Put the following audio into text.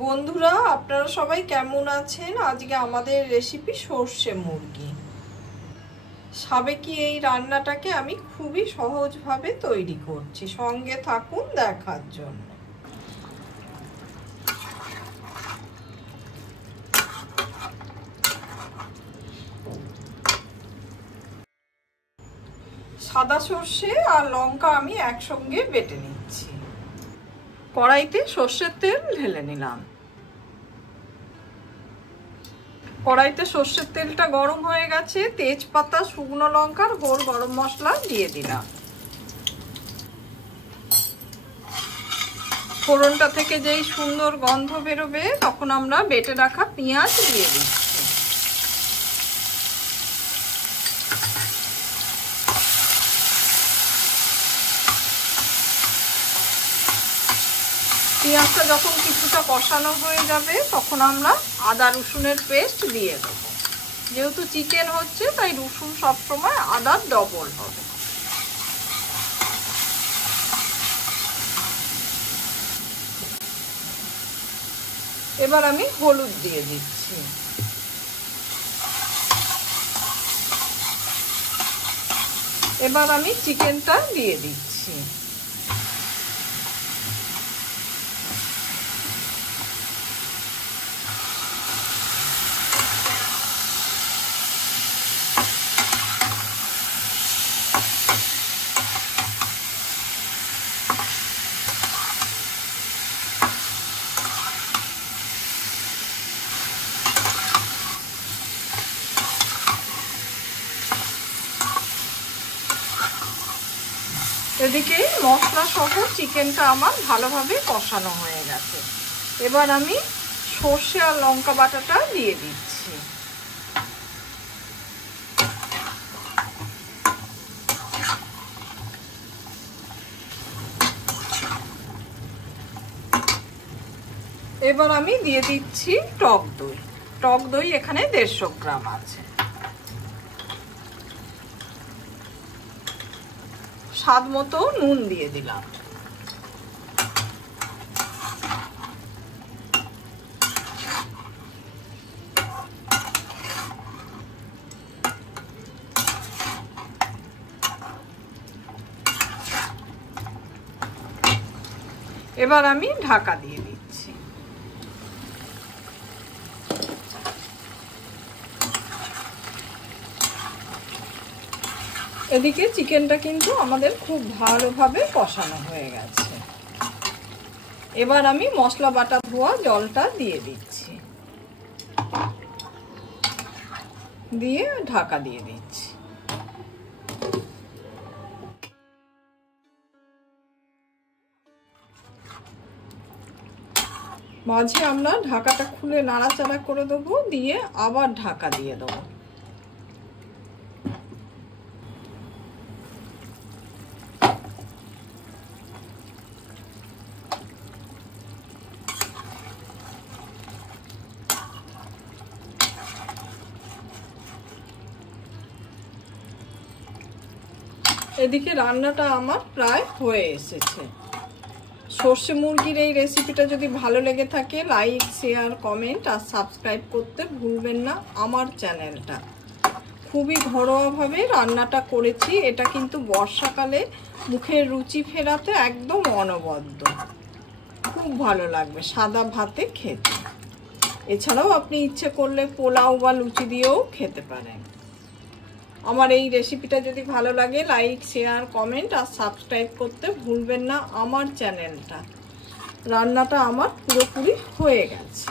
বন্ধুরা, আপনারা সবাই কেমন আছেন? আজকে আমাদের রেসিপি সর্ষে মুরগি। সাবেকি এই রান্নাটাকে আমি খুবই সহজভাবে তৈরি করছি, সঙ্গে থাকুন দেখার জন্য। সাদা সর্ষে আর লঙ্কা আমি একসঙ্গে বেটে নিচ্ছি। কড়াইতে সর্ষের তেল ঢেলে নিলাম। কড়াইতে সর্ষের তেলটা গরম হয়ে গেছে, তেজপাতা, শুকনো লঙ্কার গোল গরম মশলা দিয়ে দিলাম। ফোড়নটা থেকে যেই সুন্দর গন্ধ বেরোবে তখন আমরা বেটে রাখা পেঁয়াজ দিয়ে দিচ্ছি। পেঁয়াজটা যখন কিছুটা কষানো হয়ে যাবে তখন আমরা আদা রসুনের পেস্ট দিয়ে দেবো। যেহেতু চিকেন হচ্ছে তাই রসুন সবসময় আদার ডবল হবে। এবার আমি হলুদ দিয়ে দিচ্ছি। এবার আমি চিকেনটা দিয়ে দিচ্ছি। এদিকে মশলা সহ চিকেনটা আমার ভালোভাবে কষানো হয়ে গেছে। এবার আমি সর্ষে আর লঙ্কা বাটাটা দিয়ে দিচ্ছি। এবার আমি দিয়ে দিচ্ছি টক দই। টক দই এখানে 150 গ্রাম আছে। স্বাদ মতো নুন দিয়ে দিলাম। এবার আমি ঢাকা দিয়ে দিচ্ছি। এদিকে চিকেনটা কিন্তু আমাদের খুব ভালোভাবে কষানো হয়ে গেছে। এবার আমি মশলা বাটা ধোয়া জলটা দিয়ে দিচ্ছি, দিয়ে ঢাকা দিয়ে দিচ্ছি। মাঝে আমরা ঢাকাটা খুলে নাড়াচাড়া করে দেবো, দিয়ে আবার ঢাকা দিয়ে দেবো। এদিকে রান্নাটা আমার প্রায় হয়ে এসেছে। সর্ষে মুরগির এই রেসিপিটা যদি ভালো লেগে থাকে লাইক, শেয়ার, কমেন্ট আর সাবস্ক্রাইব করতে ভুলবেন না আমার চ্যানেলটা। খুবই ঘরোয়াভাবে রান্নাটা করেছি। এটা কিন্তু বর্ষাকালে মুখের রুচি ফেরাতে একদম অনবদ্য, খুব ভালো লাগবে সাদা ভাতে খেতে। এছাড়াও আপনি ইচ্ছে করলে পোলাও বা লুচি দিয়েও খেতে পারেন। আমার এই রেসিপিটা যদি ভালো লাগে লাইক, শেয়ার, কমেন্ট আর সাবস্ক্রাইব করতে ভুলবেন না আমার চ্যানেলটা। রান্নাটা আমার পুরোপুরি হয়ে গেছে।